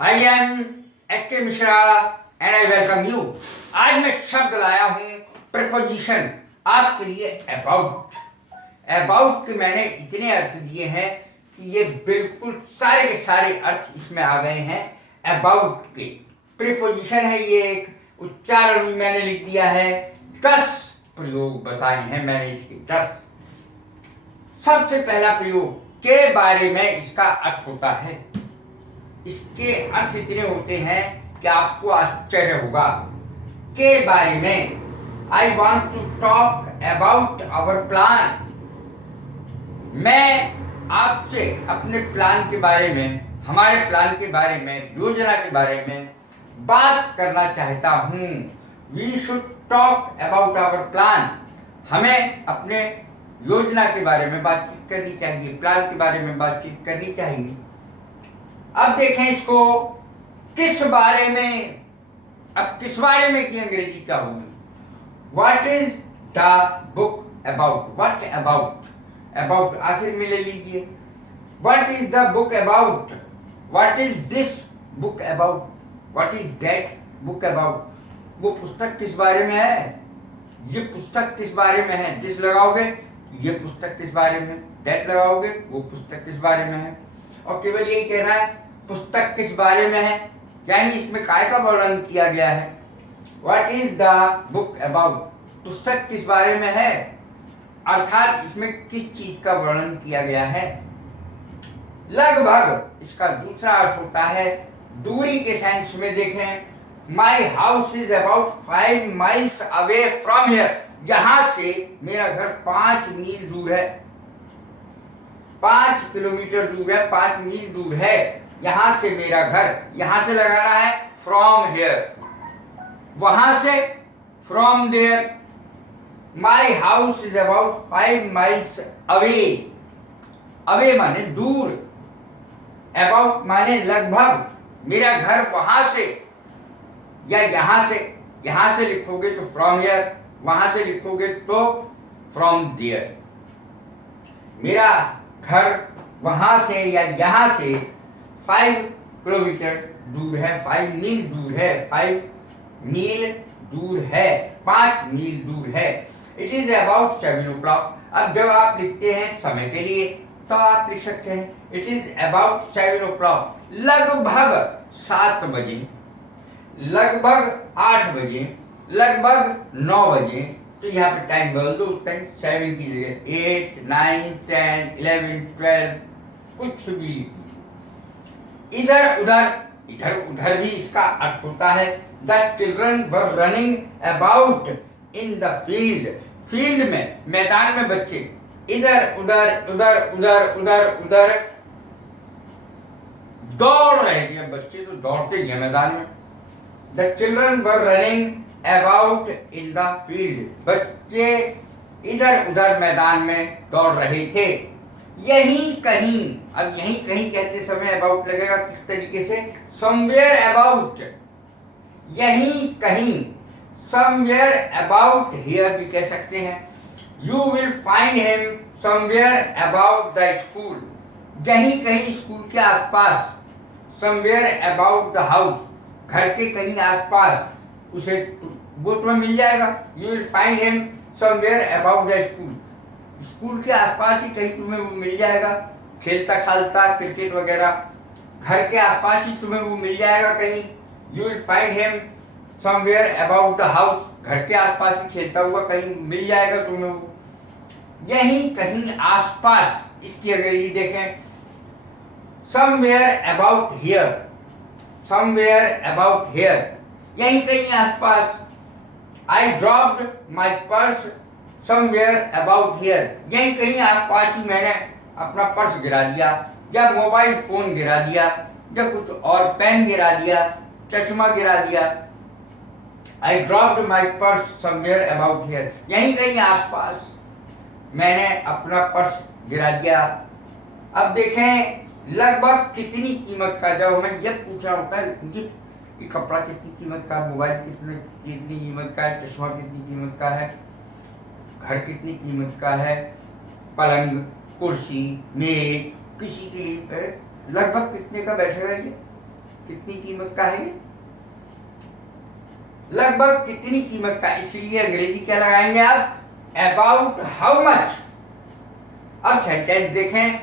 I am S के Mishra and I welcome you. आज मैं शब्द लाया हूं प्रीपोजिशन आपके लिए। अबाउट के मैंने इतने अर्थ दिए हैं कि ये बिल्कुल सारे के सारे अर्थ इसमें आ गए हैं अबाउट के। प्रीपोजिशन है ये, एक उच्चारण भी मैंने लिख दिया है। 10 प्रयोग बताए हैं मैंने इसके 10। सबसे पहला प्रयोग के बारे में इसका अर्थ होता है। इसके अर्थ इतने होते हैं कि आपको आश्चर्य होगा। के बारे में, I want to talk about our plan. मैं आपसे अपने प्लान के बारे में, हमारे प्लान के बारे में, योजना के बारे में बात करना चाहता हूं। We should talk about our plan. हमें अपने योजना के बारे में बातचीत करनी चाहिए, प्लान के बारे में बातचीत करनी चाहिए। अब देखें इसको, किस बारे में। अब किस बारे में की अंग्रेजी क्या होगी? What is the book about? What about? About आखिर में ले लीजिए। What is the book about? What is this book about? What is that book about? वो पुस्तक किस बारे में है? ये पुस्तक किस बारे में है? दिस लगाओगे, ये पुस्तक किस बारे में? दैट लगाओगे, वो पुस्तक किस बारे में है? और केवल यही कहना है पुस्तक किस बारे में है, यानी इसमें काय का वर्णन किया गया है। What is the book about? पुस्तक किस बारे में है, अर्थात इसमें किस चीज का वर्णन किया गया है। लगभग इसका दूसरा अर्थ होता है दूरी के सेंस में। देखें, माई house is about 5 miles away from here. यहां से मेरा घर 5 मील दूर है। 5 किलोमीटर दूर है, 5 मील दूर है यहां से मेरा घर। यहां से लगाना है फ्रॉम हियर, वहां से from there. My house is about 5 miles away. Away माने दूर, अबाउट माने लगभग। मेरा घर वहां से या यहां से। यहां से लिखोगे तो फ्रॉम हियर, वहां से लिखोगे तो फ्रॉम देयर। मेरा घर वहां से या यहां से 5 किलोमीटर दूर है, 5 मील दूर है, 5 मील दूर है, 5 मील दूर है। It is about 7 o'clock। अब जब आप लिखते हैं समय के लिए तो आप लिख सकते हैं इट इज अबाउट 7 o'clock। लगभग 7 बजे, लगभग 8 बजे, लगभग 9 बजे। तो यहाँ पे टाइम बदल दो, 7 की जगह 8, 9, 10, 11, 12 कुछ भी। इधर उधर, इधर उधर भी इसका अर्थ होता है। The children were running about in the field. Field में, मैदान में बच्चे इधर उधर उधर उधर उधर उधर दौड़ रहे थे। बच्चे तो दौड़ते ही हैं मैदान में। The children were running about in the field. बच्चे इधर उधर मैदान में दौड़ रहे थे। यहीं कहीं, अब यहीं कहीं कहते समय अबाउट लगेगा किस तरीके से? समवेयर अबाउट, यहीं कहीं। समवेयर अबाउट हियर भी कह सकते हैं। You will find him somewhere about the school. यहीं कहीं स्कूल के आसपास। समवेयर अबाउट द हाउस, घर के कहीं आसपास उसे वो तुम्हें मिल जाएगा। You will find him somewhere about the school. School के आसपास ही कहीं तुम्हें वो मिल जाएगा, खेलता खालता क्रिकेट वगैरह। घर के आसपास ही तुम्हें वो मिल जाएगा कहीं। You will find him somewhere about the house. घर के आसपास ही खेलता हुआ कहीं मिल जाएगा तुम्हें वो। यहीं कहीं आसपास, इसकी अंग्रेजी देखें somewhere about here. Somewhere about here, यहीं कहीं आसपास। I dropped my purse somewhere about here. यहीं कहीं आसपास ही मैंने अपना पर्स गिरा दिया, या मोबाइल फोन गिरा दिया, या कुछ और, पेन गिरा दिया, चश्मा गिरा दिया। I dropped my purse somewhere about here. यहीं कहीं आसपास मैंने अपना पर्स गिरा दिया। अब देखें लगभग कितनी कीमत का। जब हमें यह पूछना होता है कि ये कपड़ा कितनी कीमत का, मोबाइल कितनी कीमत का है, चश्मा कितनी कीमत का है, घर कितनी कीमत का है, पलंग, कुर्सी, मेज, किसी के लिए लगभग कितने का बैठेगा ये? कितनी कीमत का है ये? लगभग कितनी कीमत का, इसलिए अंग्रेजी क्या लगाएंगे आप? About how much. अब सेंटेंस देखें,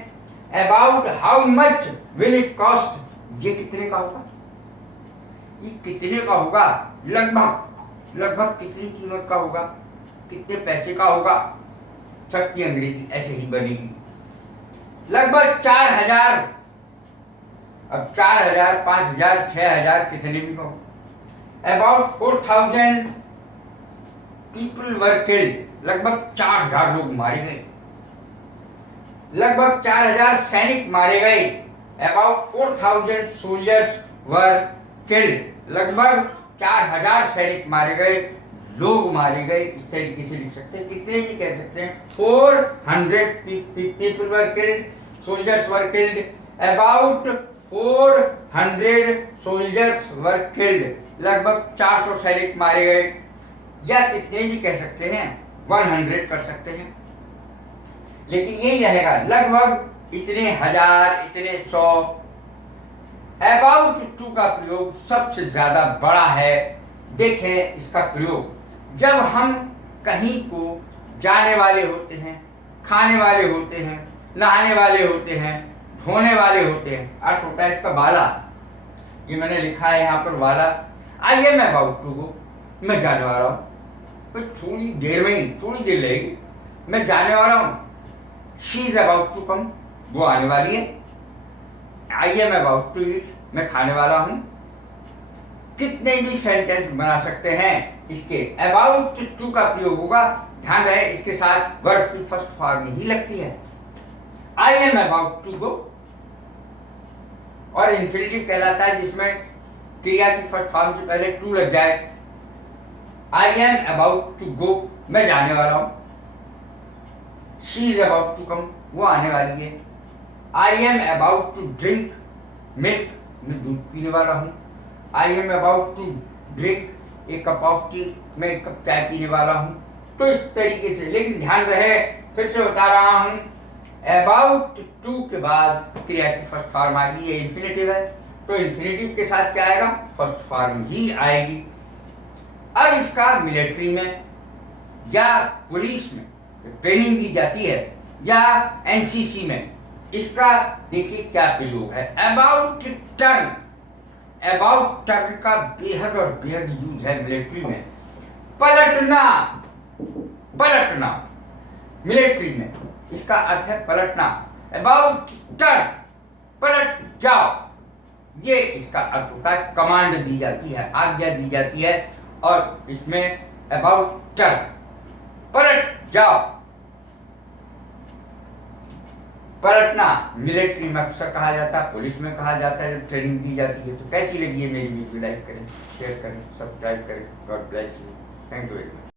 about how much will it cost, ये कितने का होगा? ये कितने का होगा? लगभग कितनी कीमत का होगा, कितने पैसे का होगा? सबकी अंग्रेजी ऐसे ही बनेगी। लगभग 4000। अब 4000, 5000, 6000 कितने भी हो। अबाउट 4000 पीपल वर किल्ड, लगभग 4000 लोग मारे गए। लगभग 4000 सैनिक मारे गए। अबाउट 4000 सोल्जर्स वर किल्ड, लगभग 4000 सैनिक मारे गए, लोग मारे गए। इस तरीके से लिख सकते हैं। कितने भी कह सकते हैं। 400 people were killed, soldiers were killed, about 400 soldiers were killed, लगभग 400 सैनिक मारे गए। या कितने भी कह सकते हैं, 100 कर सकते हैं, लेकिन यही रहेगा लगभग इतने हजार, इतने 100। अबाउट टू का प्रयोग सबसे ज्यादा बड़ा है। देखें इसका प्रयोग, जब हम कहीं को जाने वाले होते हैं, खाने वाले होते हैं, नहाने वाले होते हैं, धोने वाले होते हैं। अर्थ होता है इसका वाला। ये मैंने लिखा है यहाँ पर वाला। I am about to go, मैं जाने वाला हूँ। तो थोड़ी देर में ही, थोड़ी देर लगेगी, मैं जाने वाला हूँ। She is about to come, वो आने वाली है। I am about to eat, मैं खाने वाला हूँ। कितने भी सेंटेंस बना सकते हैं। इसके अबाउट टू का प्रयोग होगा। ध्यान रहे इसके साथ वर्ब की फर्स्ट फॉर्म ही लगती है। I am about to go, और इन्फिनिटिव कहलाता है जिसमें क्रिया की फर्स्ट फॉर्म से पहले टू लग जाए। I am about to go, मैं जाने वाला हूं। She is about to come, वो आने वाली है। I am about to drink milk, मैं दूध पीने वाला हूं। I am about to drink a cup of tea, मैं एक कप चाय पीने वाला हूं। तो इस तरीके से, लेकिन ध्यान रहे फिर से बता रहा हूं, अबाउट टू के बाद क्रिया की फर्स्ट फॉर्म आएगी। ये इन्फिनिटिव है, तो इन्फिनिटिव के साथ क्या आएगा? फर्स्ट फॉर्म ही आएगी। अब इसका मिलिट्री में या पुलिस में ट्रेनिंग दी जाती है, या एनसीसी में, इसका देखिए क्या प्रयोग है। अबाउट टर्न, अबाउट टर्न का बेहद और बेहद यूज है मिलिट्री में। पलटना, पलटना मिलिट्री में इसका अर्थ है पलटना। अबाउट टर्न, पलट जाओ, ये इसका अर्थ होता है। कमांड दी जाती है, आज्ञा दी जाती है, और इसमें अबाउट टर्न, पलट जाओ। पलटना मिलिट्री में अक्सर कहा जाता है, पुलिस में कहा जाता है जब ट्रेनिंग दी जाती है। तो कैसी लगी है मेरी वीडियो? लाइक करें, शेयर करें, सब्सक्राइब करें। God bless you. Thank you very much.